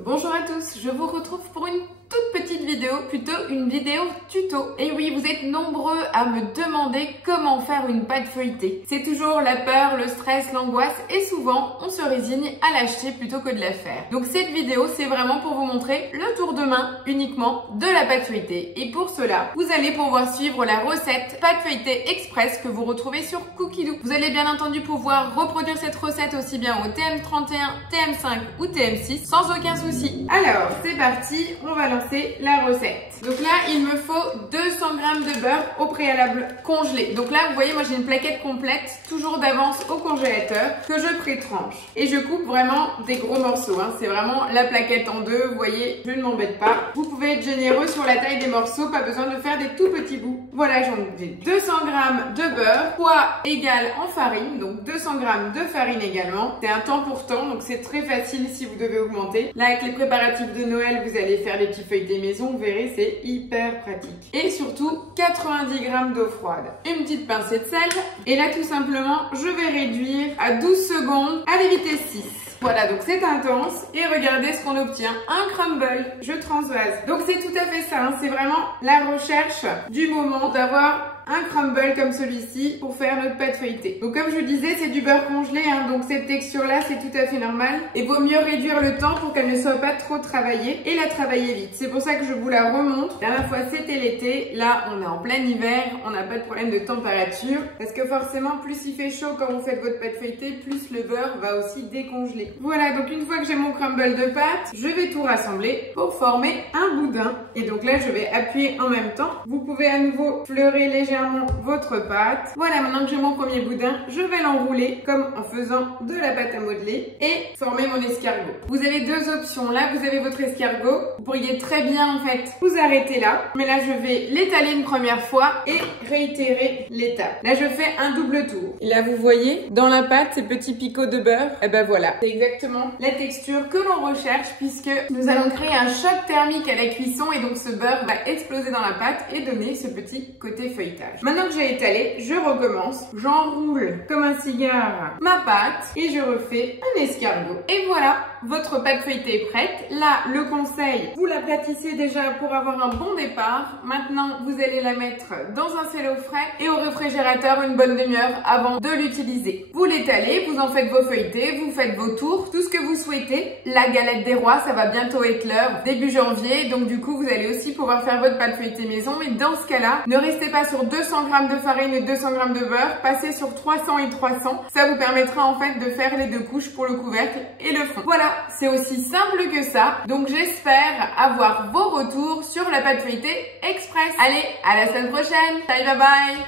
Bonjour à tous, je vous retrouve pour une toute petite vidéo, plutôt une vidéo tuto. Et oui, vous êtes nombreux à me demander comment faire une pâte feuilletée. C'est toujours la peur, le stress, l'angoisse et souvent on se résigne à l'acheter plutôt que de la faire. Donc cette vidéo, c'est vraiment pour vous montrer le tour de main uniquement de la pâte feuilletée. Et pour cela, vous allez pouvoir suivre la recette pâte feuilletée express que vous retrouvez sur Cookidoo. Vous allez bien entendu pouvoir reproduire cette recette aussi bien au TM31, TM5 ou TM6 sans aucun souci. Alors, c'est parti, on va lancer la recette. Donc là, il me faut 200 g de beurre au préalable congelé. Donc là, vous voyez, moi j'ai une plaquette complète, toujours d'avance au congélateur, que je pré-tranche. Et je coupe vraiment des gros morceaux, hein. C'est vraiment la plaquette en deux, vous voyez, je ne m'embête pas. Vous pouvez être généreux sur la taille des morceaux, pas besoin de faire des tout petits bouts. Voilà, j'en ai 200 g de beurre, poids égal en farine, donc 200 g de farine également. C'est un temps pour temps, donc c'est très facile si vous devez augmenter. Là, avec les préparatifs de Noël, vous allez faire les petits feuilletés maison, vous verrez, c'est hyper pratique. Et surtout, 90 g d'eau froide. Une petite pincée de sel. Et là, tout simplement, je vais réduire à 12 secondes à la vitesse 6. Voilà, donc c'est intense. Et regardez ce qu'on obtient. Un crumble, je transvase. Donc c'est tout à fait ça, hein. C'est vraiment la recherche du moment d'avoir un crumble comme celui-ci pour faire notre pâte feuilletée. Donc comme je vous disais, c'est du beurre congelé, hein, donc cette texture-là, c'est tout à fait normal. Et vaut mieux réduire le temps pour qu'elle ne soit pas trop travaillée et la travailler vite. C'est pour ça que je vous la remontre. La dernière fois, c'était l'été. Là, on est en plein hiver, on n'a pas de problème de température. Parce que forcément, plus il fait chaud quand vous faites votre pâte feuilletée, plus le beurre va aussi décongeler. Voilà, donc une fois que j'ai mon crumble de pâte, je vais tout rassembler pour former un boudin. Et donc là, je vais appuyer en même temps. Vous pouvez à nouveau fleurer légèrement votre pâte. Voilà, maintenant que j'ai mon premier boudin, je vais l'enrouler comme en faisant de la pâte à modeler et former mon escargot. Vous avez deux options. Là, vous avez votre escargot. Vous pourriez très bien, en fait, vous arrêter là. Mais là, je vais l'étaler une première fois et réitérer l'étape. Là, je fais un double tour. Et là, vous voyez, dans la pâte, ces petits picots de beurre. Et ben voilà, c'est exactement la texture que l'on recherche puisque nous allons créer un choc thermique à la cuisson et donc ce beurre va exploser dans la pâte et donner ce petit côté feuilletage. Maintenant que j'ai étalé, je recommence. J'enroule comme un cigare ma pâte et je refais un escargot. Et voilà, votre pâte feuilletée est prête. Là, le conseil, vous l'aplatissez déjà pour avoir un bon départ. Maintenant, vous allez la mettre dans un cello frais et au réfrigérateur une bonne demi-heure avant de l'utiliser. Vous l'étalez, vous en faites vos feuilletés, vous faites vos tours, tout ce que vous souhaitez. La galette des rois, ça va bientôt être l'heure, début janvier. Donc du coup, vous allez aussi pouvoir faire votre pâte feuilletée maison. Et dans ce cas-là, ne restez pas sur 200 g de farine et 200 g de beurre, passez sur 300 et 300. Ça vous permettra en fait de faire les deux couches pour le couvercle et le fond. Voilà, c'est aussi simple que ça. Donc j'espère avoir vos retours sur la pâte feuilletée express. Allez, à la semaine prochaine. Bye bye bye.